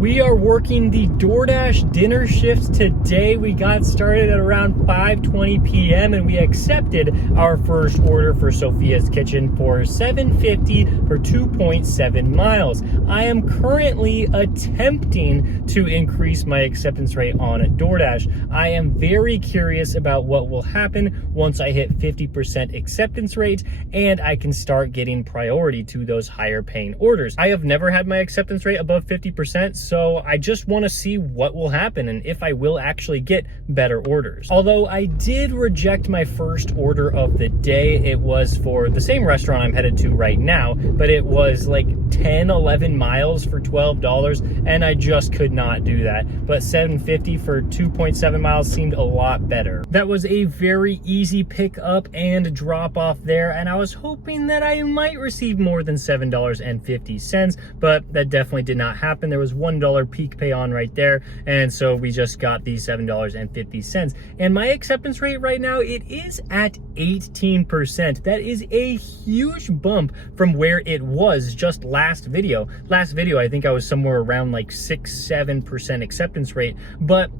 We are working the DoorDash dinner shift today. We got started at around 5:20 p.m. and we accepted our first order for Sophia's Kitchen for $7.50 for 2.7 miles. I am currently attempting to increase my acceptance rate on DoorDash. I am very curious about what will happen once I hit 50% acceptance rate and I can start getting priority to those higher paying orders. I have never had my acceptance rate above 50%, so I just want to see what will happen and if I will actually get better orders. Although I did reject my first order of the day. It was for the same restaurant I'm headed to right now, but it was like 11 miles for $12 and I just could not do that. But $7.50 for 2.7 miles seemed a lot better. That was a very easy pick up and drop off there, and I was hoping that I might receive more than $7.50, but that definitely did not happen. There was $1 peak pay on right there, and so we just got the $7.50. And my acceptance rate right now, it is at 18%. That is a huge bump from where it was just last video. Last video, I think I was somewhere around like 6-7% acceptance rate, but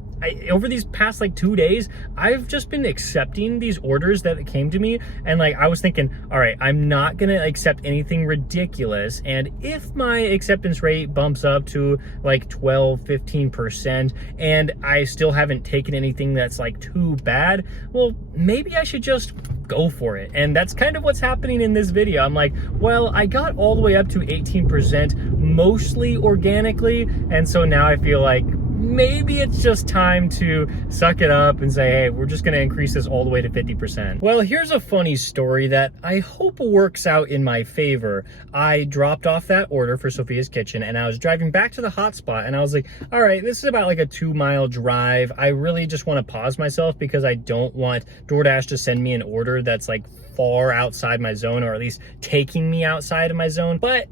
over these past like 2 days, I've just been accepting these orders that came to me, and like I was thinking, all right, I'm not gonna accept anything ridiculous, and if my acceptance rate bumps up to like 12-15% and I still haven't taken anything that's like too bad, well, maybe I should just go for it. And that's kind of what's happening in this video. I'm like, well, I got all the way up to 18%, mostly organically, and so now I feel like maybe it's just time to suck it up and say, hey, we're just going to increase this all the way to 50%. Well, here's a funny story that I hope works out in my favor. I dropped off that order for Sophia's Kitchen and I was driving back to the hotspot and I was like, all right, this is about like a 2-mile drive. I really just want to pause myself because I don't want DoorDash to send me an order that's like far outside my zone, or at least taking me outside of my zone. But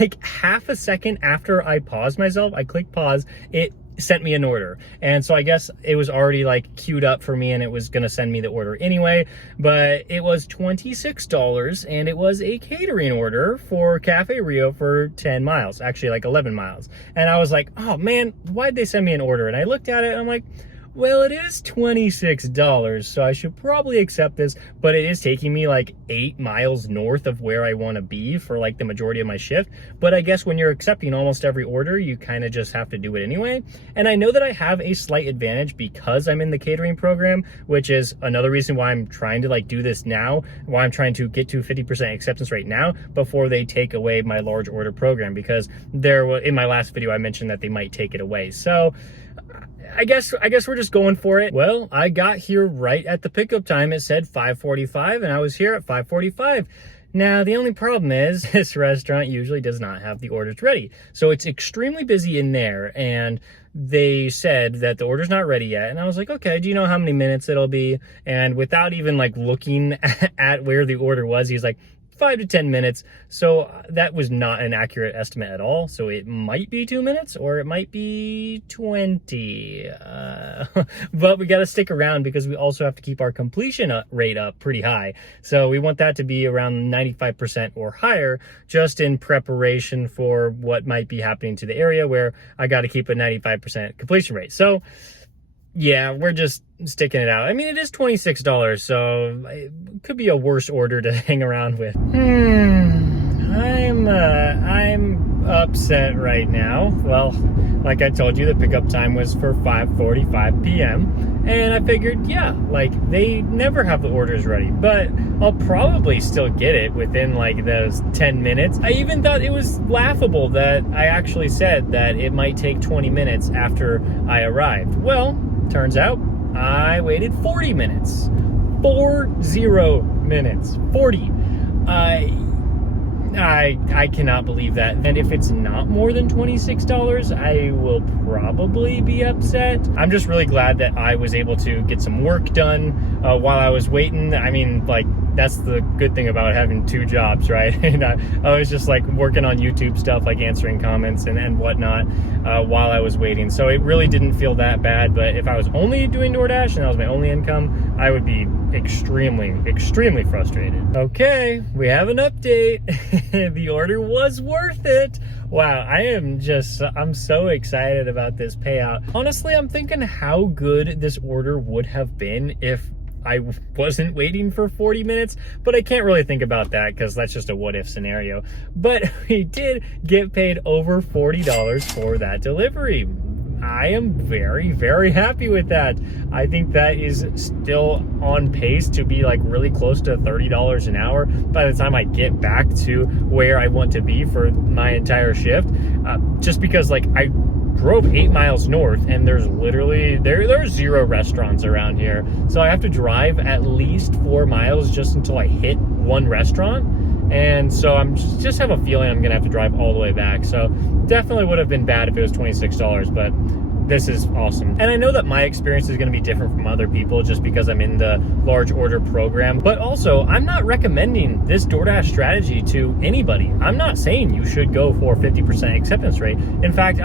like half a second after I paused myself, I clicked pause, it sent me an order. And so I guess it was already like queued up for me and it was gonna send me the order anyway, but it was $26 and it was a catering order for Cafe Rio for 10 miles, actually like 11 miles. And I was like, oh man, why'd they send me an order? And I looked at it and I'm like, well, it is $26, so I should probably accept this, but it is taking me like 8 miles north of where I want to be for like the majority of my shift. But I guess when you're accepting almost every order, you kind of just have to do it anyway. And I know that I have a slight advantage because I'm in the catering program, which is another reason why I'm trying to like do this now, why I'm trying to get to 50% acceptance rate now before they take away my large order program, because in my last video, I mentioned that they might take it away. So I guess we're just going for it. Well, I got here right at the pickup time. It said 5:45 and I was here at 5:45. Now, the only problem is this restaurant usually does not have the orders ready. So it's extremely busy in there, and they said that the order's not ready yet. And I was like, okay, do you know how many minutes it'll be? And without even like looking at where the order was, he's like, 5 to 10 minutes. So that was not an accurate estimate at all. So it might be 2 minutes or it might be 20. But we got to stick around because we also have to keep our completion rate up pretty high. So we want that to be around 95% or higher, just in preparation for what might be happening to the area where I got to keep a 95% completion rate. So yeah, we're just sticking it out. I mean, it is $26, so it could be a worse order to hang around with. I'm upset right now. Well, like I told you, the pickup time was for 5:45 p.m. And I figured, yeah, like they never have the orders ready, but I'll probably still get it within like those 10 minutes. I even thought it was laughable that I actually said that it might take 20 minutes after I arrived. Well, turns out I waited 40 minutes. 40 minutes. 40. I cannot believe that. And if it's not more than $26, I will probably be upset. I'm just really glad that I was able to get some work done while I was waiting. I mean, like, that's the good thing about having 2 jobs, right? And I was just like working on YouTube stuff, like answering comments and whatnot while I was waiting. So it really didn't feel that bad. But if I was only doing DoorDash and that was my only income, I would be extremely frustrated. Okay, we have an update. The order was worth it. Wow, I'm so excited about this payout. Honestly, I'm thinking how good this order would have been if I wasn't waiting for 40 minutes, but I can't really think about that because that's just a what if scenario. But we did get paid over $40 for that delivery. I am very happy with that. I think that is still on pace to be like really close to $30 an hour by the time I get back to where I want to be for my entire shift. Just because like I drove 8 miles north and there's literally there's 0 restaurants around here, so I have to drive at least 4 miles just until I hit one restaurant. And so I'm just have a feeling I'm gonna have to drive all the way back. So definitely would have been bad if it was $26, but this is awesome. And I know that my experience is going to be different from other people just because I'm in the large order program, but also I'm not recommending this DoorDash strategy to anybody. I'm not saying you should go for 50% acceptance rate. In fact,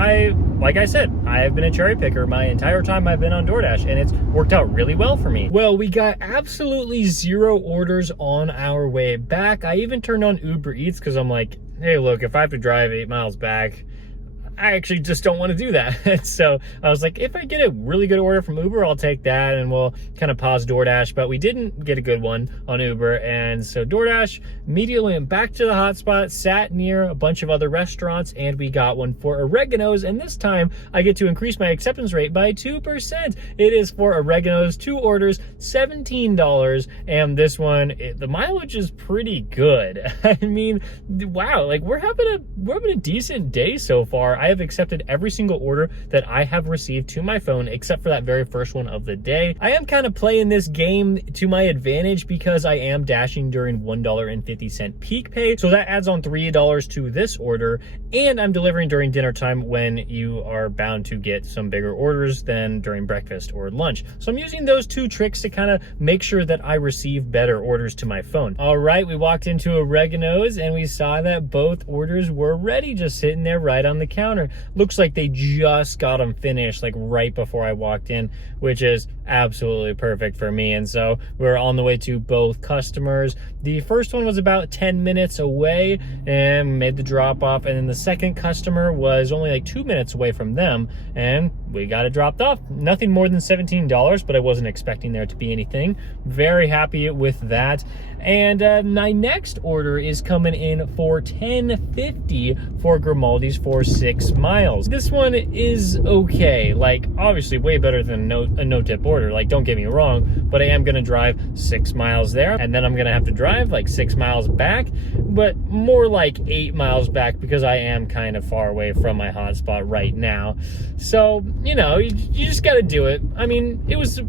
like I said, I have been a cherry picker my entire time I've been on DoorDash, and it's worked out really well for me. Well, we got absolutely 0 orders on our way back. I even turned on Uber Eats because I'm like, hey, look, if I have to drive 8 miles back, I actually just don't want to do that. So I was like, if I get a really good order from Uber, I'll take that and we'll kind of pause DoorDash. But we didn't get a good one on Uber. And so DoorDash immediately went back to the hotspot, sat near a bunch of other restaurants, and we got one for Oregano's. And this time I get to increase my acceptance rate by 2%. It is for Oregano's, 2 orders, $17. And this one, the mileage is pretty good. I mean, wow, like we're having a decent day so far. I have accepted every single order that I have received to my phone except for that very first one of the day. I am kind of playing this game to my advantage because I am dashing during $1.50 peak pay. So that adds on $3 to this order, and I'm delivering during dinner time when you are bound to get some bigger orders than during breakfast or lunch. So I'm using those 2 tricks to kind of make sure that I receive better orders to my phone. All right, we walked into Oregano's and we saw that both orders were ready, just sitting there right on the counter. Looks like they just got them finished like right before I walked in, which is absolutely perfect for me. And so we're on the way to both customers. The first one was about 10 minutes away and made the drop off, and then the second customer was only like 2 minutes away from them, and we got it dropped off. Nothing more than $17, but I wasn't expecting there to be anything. Very happy with that. And my next order is coming in for $10.50 for Grimaldi's for 6 miles. This one is okay, like obviously way better than a no-tip order, like don't get me wrong, but I am gonna drive 6 miles there, and then I'm gonna have to drive like 6 miles back, but more like 8 miles back because I am kind of far away from my hotspot right now. So, you know, you just gotta do it. I mean, it was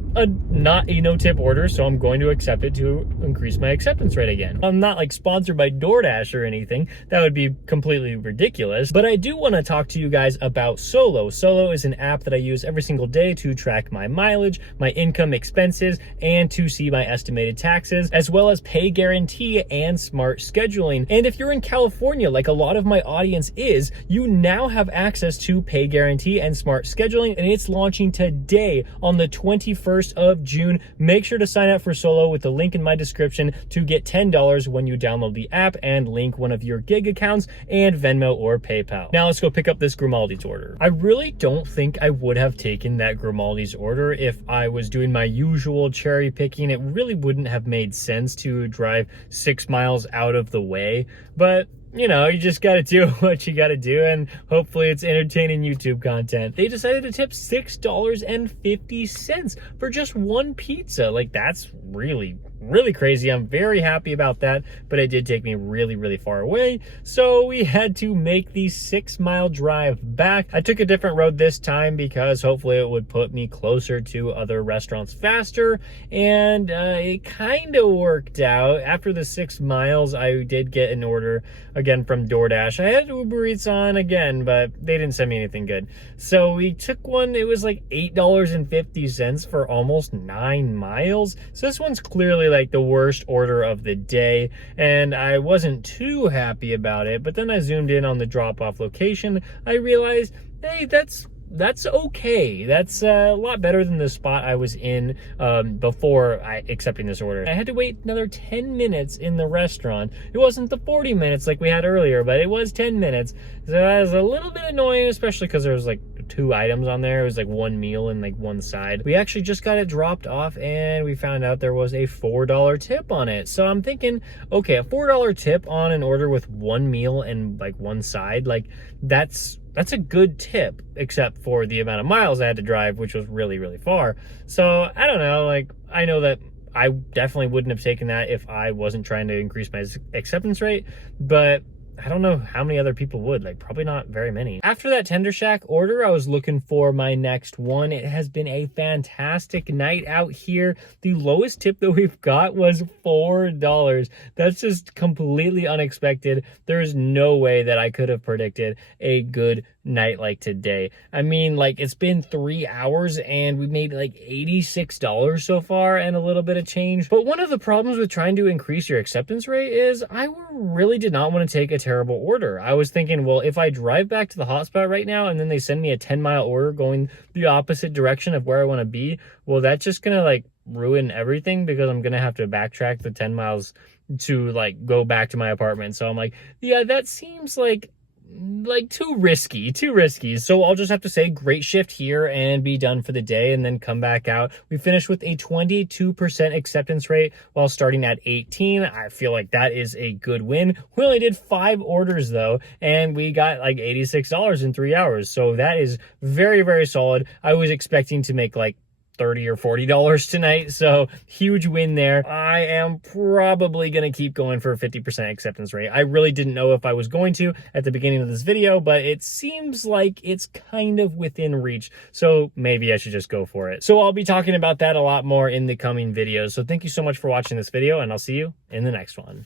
not a no-tip order, so I'm going to accept it to increase my acceptance rate again. I'm not like sponsored by DoorDash or anything. That would be completely ridiculous. But I do want to talk to you guys about Solo. Solo is an app that I use every single day to track my mileage, my income, expenses, and to see my estimated taxes, as well as pay guarantee and smart scheduling. And if you're in California, like a lot of my audience is, you now have access to pay guarantee and smart scheduling, and it's launching today on the 21st of June. Make sure to sign up for Solo with the link in my description to get $10 when you download the app and link one of your gig accounts and Venmo or PayPal. Now let's go pick up this Grimaldi's order. I really don't think I would have taken that Grimaldi's order if I was doing my usual cherry picking. It really wouldn't have made sense to drive 6 miles out of the way, but you know, you just got to do what you got to do, and hopefully it's entertaining YouTube content. They decided to tip $6.50 for just one pizza. Like, that's really crazy. I'm very happy about that, but it did take me really far away, so we had to make the 6 mile drive back. I took a different road this time because hopefully it would put me closer to other restaurants faster, and it kind of worked out. After the 6 miles, I did get an order again from DoorDash. I had Uber Eats on again, but they didn't send me anything good. So we took one. It was like $8.50 for almost 9 miles. So this one's clearly like the worst order of the day, and I wasn't too happy about it. But then I zoomed in on the drop-off location. I realized, hey, that's okay. That's a lot better than the spot I was in before accepting this order. I had to wait another 10 minutes in the restaurant. It wasn't the 40 minutes like we had earlier, but it was 10 minutes. So that was a little bit annoying, especially because there was like 2 items on there. It was like 1 meal and like 1 side. We actually just got it dropped off and we found out there was a $4 tip on it. So I'm thinking, okay, a $4 tip on an order with 1 meal and like 1 side, like that's a good tip, except for the amount of miles I had to drive, which was really, really far. So I don't know, like, I know that I definitely wouldn't have taken that if I wasn't trying to increase my acceptance rate, but I don't know how many other people would, like probably not very many. After that Tender Shack order, I was looking for my next one. It has been a fantastic night out here. The lowest tip that we've got was $4. That's just completely unexpected. There is no way that I could have predicted a good night like today. I mean, like, it's been 3 hours and we made like $86 so far and a little bit of change. But one of the problems with trying to increase your acceptance rate is I really did not want to take a terrible order. I was thinking, well, if I drive back to the hotspot right now and then they send me a 10-mile order going the opposite direction of where I want to be, well, that's just gonna like ruin everything because I'm gonna have to backtrack the 10 miles to like go back to my apartment. So I'm like, yeah, that seems like too risky. So I'll just have to say great shift here and be done for the day and then come back out. We finished with a 22% acceptance rate while starting at 18. I feel like that is a good win. We only did 5 orders though, and we got like $86 in 3 hours. So that is very, very solid. I was expecting to make like $30 or $40 tonight, so huge win there. I am probably gonna keep going for a 50% acceptance rate. I really didn't know if I was going to at the beginning of this video, but it seems like it's kind of within reach, so maybe I should just go for it. So I'll be talking about that a lot more in the coming videos. So thank you so much for watching this video, and I'll see you in the next one.